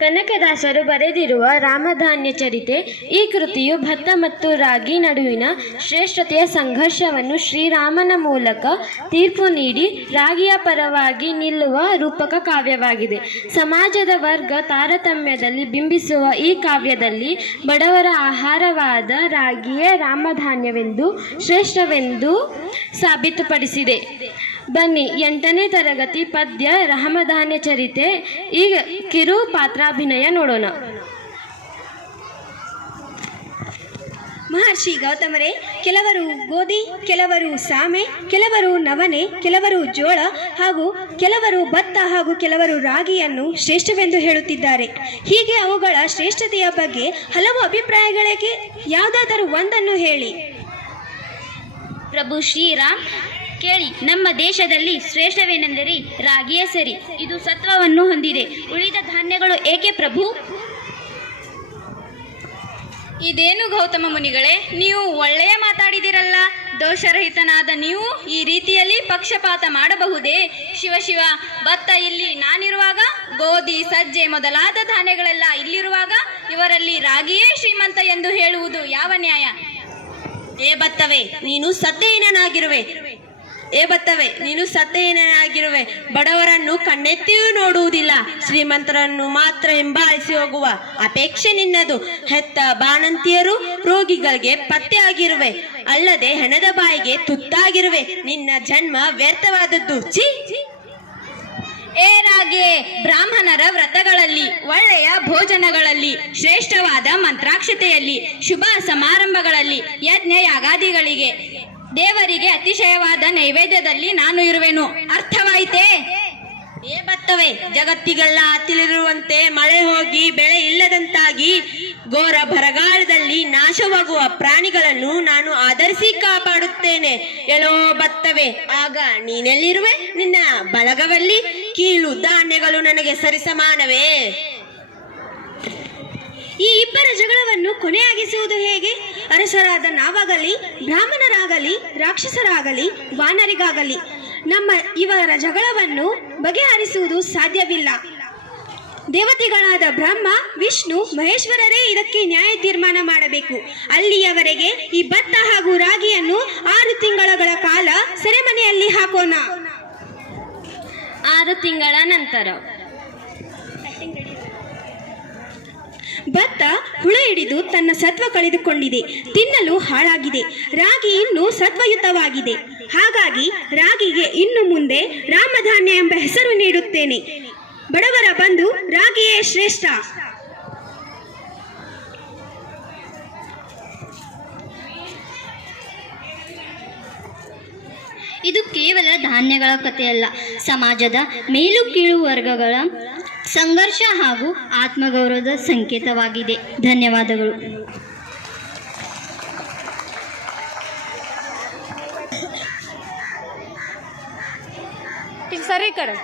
ಕನಕದಾಸರು ಬರೆದಿರುವ ರಾಮಧಾನ್ಯ ಚರಿತೆ ಈ ಕೃತಿಯು ಭತ್ತ ಮತ್ತು ರಾಗಿ ನಡುವಿನ ಶ್ರೇಷ್ಠತೆಯ ಸಂಘರ್ಷವನ್ನು ಶ್ರೀರಾಮನ ಮೂಲಕ ತೀರ್ಪು ನೀಡಿ ರಾಗಿಯ ಪರವಾಗಿ ನಿಲ್ಲುವ ರೂಪಕ ಕಾವ್ಯವಾಗಿದೆ. ಸಮಾಜದ ವರ್ಗ ತಾರತಮ್ಯದಲ್ಲಿ ಬಿಂಬಿಸುವ ಈ ಕಾವ್ಯದಲ್ಲಿ ಬಡವರ ಆಹಾರವಾದ ರಾಗಿಯೇ ರಾಮಧಾನ್ಯವೆಂದು ಶ್ರೇಷ್ಠವೆಂದು ಸಾಬೀತುಪಡಿಸಿದೆ. ಬನ್ನಿ 8ನೇ ತರಗತಿ ಪದ್ಯ ರಾಮಧಾನ್ಯ ಚರಿತೆ ಈಗ ಕಿರು ಪಾತ್ರಾಭಿನಯ ನೋಡೋಣ. ಮಹರ್ಷಿ ಗೌತಮರೇ, ಕೆಲವರು ಗೋಧಿ, ಕೆಲವರು ಸಾಮೆ, ಕೆಲವರು ನವಣೆ, ಕೆಲವರು ಜೋಳ ಹಾಗೂ ಕೆಲವರು ಭತ್ತ ಹಾಗೂ ಕೆಲವರು ರಾಗಿಯನ್ನು ಶ್ರೇಷ್ಠವೆಂದು ಹೇಳುತ್ತಿದ್ದಾರೆ. ಹೀಗೆ ಅವುಗಳ ಶ್ರೇಷ್ಠತೆಯ ಬಗ್ಗೆ ಹಲವು ಅಭಿಪ್ರಾಯಗಳಿಗೆ ಯಾವುದಾದರೂ ಒಂದನ್ನು ಹೇಳಿ. ಪ್ರಭು ಶ್ರೀರಾಮ್, ಕೇಳಿ, ನಮ್ಮ ದೇಶದಲ್ಲಿ ಶ್ರೇಷ್ಠವೇನೆಂದರೆ ರಾಗಿಯೇ ಸರಿ. ಇದು ಸತ್ವವನ್ನು ಹೊಂದಿದೆ. ಉಳಿದ ಧಾನ್ಯಗಳು ಏಕೆ ಪ್ರಭು? ಇದೇನು ಗೌತಮ ಮುನಿಗಳೇ, ನೀವು ಒಳ್ಳೆಯ ಮಾತಾಡಿದಿರಲ್ಲ. ದೋಷರಹಿತನಾದ ನೀವು ಈ ರೀತಿಯಲ್ಲಿ ಪಕ್ಷಪಾತ ಮಾಡಬಹುದೇ? ಶಿವ, ಭತ್ತ ಇಲ್ಲಿ ನಾನಿರುವಾಗ, ಗೋಧಿ, ಸಜ್ಜೆ ಮೊದಲಾದ ಧಾನ್ಯಗಳೆಲ್ಲ ಇಲ್ಲಿರುವಾಗ ಇವರಲ್ಲಿ ರಾಗಿಯೇ ಶ್ರೀಮಂತ ಎಂದು ಹೇಳುವುದು ಯಾವ ನ್ಯಾಯ? ಏ ಭತ್ತವೇ, ನೀನು ಸತ್ಯಹೀನನಾಗಿರುವೆ. ಬಡವರನ್ನು ಕಣ್ಣೆತ್ತಿಯೂ ನೋಡುವುದಿಲ್ಲ, ಶ್ರೀಮಂತರನ್ನು ಮಾತ್ರ ಹಿಂಬಾಲಿಸಿ ಹೋಗುವ ಅಪೇಕ್ಷೆ ನಿನ್ನದು. ಹೆತ್ತ ಬಾಣಂತಿಯರು ರೋಗಿಗಳಿಗೆ ಪತ್ತೆ ಆಗಿರುವೆ, ಅಲ್ಲದೆ ಹೆಣದ ಬಾಯಿಗೆ ತುತ್ತಾಗಿರುವೆ. ನಿನ್ನ ಜನ್ಮ ವ್ಯರ್ಥವಾದದ್ದು. ಛೀ! ಏ ರಾಗಿಯೇ, ಬ್ರಾಹ್ಮಣರ ವ್ರತಗಳಲ್ಲಿ, ಒಳ್ಳೆಯ ಭೋಜನಗಳಲ್ಲಿ, ಶ್ರೇಷ್ಠವಾದ ಮಂತ್ರಾಕ್ಷತೆಯಲ್ಲಿ, ಶುಭ ಸಮಾರಂಭಗಳಲ್ಲಿ, ಯಜ್ಞ ಯಾಗಾದಿಗಳಿಗೆ, ದೇವರಿಗೆ ಅತಿಶಯವಾದ ನೈವೇದ್ಯದಲ್ಲಿ ನಾನು ಇರುವೆನು. ಅರ್ಥವಾಯಿತೇ? ಏ ಭತ್ತವೇ, ಜಗತ್ತಿಗೆಲ್ಲ ತಿಳಿದಿರುವಂತೆ ಮಳೆ ಹೋಗಿ ಬೆಳೆ ಇಲ್ಲದಂತಾಗಿ ಘೋರ ಬರಗಾಲದಲ್ಲಿ ನಾಶವಾಗುವ ಪ್ರಾಣಿಗಳನ್ನು ನಾನು ಆಧರಿಸಿ ಕಾಪಾಡುತ್ತೇನೆ. ಎಲೋ ಭತ್ತವೇ, ಆಗ ನೀನೆಲ್ಲಿರುವೆ? ನಿನ್ನ ಬಳಗವಲ್ಲಿ ಕೀಳು ಧಾನ್ಯಗಳು ನನಗೆ ಸರಿಸಮಾನವೇ? ಈ ಇಬ್ಬರ ಜಗಳವನ್ನು ಕೊನೆಯಾಗಿಸುವುದು ಹೇಗೆ? ಅರಸರಾದ ನಾವಾಗಲಿ, ಬ್ರಾಹ್ಮಣರಾಗಲಿ, ರಾಕ್ಷಸರಾಗಲಿ, ವಾನರಿಗಾಗಲಿ ಇವರ ಜಗಳವನ್ನು ಬಗೆಹರಿಸುವುದು ಸಾಧ್ಯವಿಲ್ಲ. ದೇವತೆಗಳಾದ ಬ್ರಹ್ಮ, ವಿಷ್ಣು, ಮಹೇಶ್ವರರೇ ಇದಕ್ಕೆ ನ್ಯಾಯ ತೀರ್ಮಾನ ಮಾಡಬೇಕು. ಅಲ್ಲಿಯವರೆಗೆ ಈ ಭತ್ತ ಹಾಗೂ ರಾಗಿಯನ್ನು 6 ತಿಂಗಳ ಕಾಲ ಸೆರೆಮನೆಯಲ್ಲಿ ಹಾಕೋಣ. 6 ತಿಂಗಳ ನಂತರ ಭತ್ತ ಹುಳ ಹಿಡಿದು ತನ್ನ ಸತ್ವ ಕಳೆದುಕೊಂಡಿದೆ, ತಿನ್ನಲು ಹಾಳಾಗಿದೆ. ರಾಗಿ ಇನ್ನೂ ಸತ್ವಯುತವಾಗಿದೆ. ಹಾಗಾಗಿ ರಾಗಿಗೆ ಇನ್ನು ಮುಂದೆ ರಾಮಧಾನ್ಯ ಎಂಬ ಹೆಸರು ನೀಡುತ್ತೇನೆ. ಬಡವರ ಬಂಧು ರಾಗಿಯೇ ಶ್ರೇಷ್ಠ. ಇದು ಕೇವಲ ಧಾನ್ಯಗಳ ಕಥೆಯಲ್ಲ, ಸಮಾಜದ ಮೇಲು ಕೀಳು ವರ್ಗಗಳ ಸಂಘರ್ಷ ಹಾಗೂ ಆತ್ಮಗೌರವದ ಸಂಕೇತವಾಗಿದೆ. ಧನ್ಯವಾದಗಳು. ಸರಿ ಕರೆ.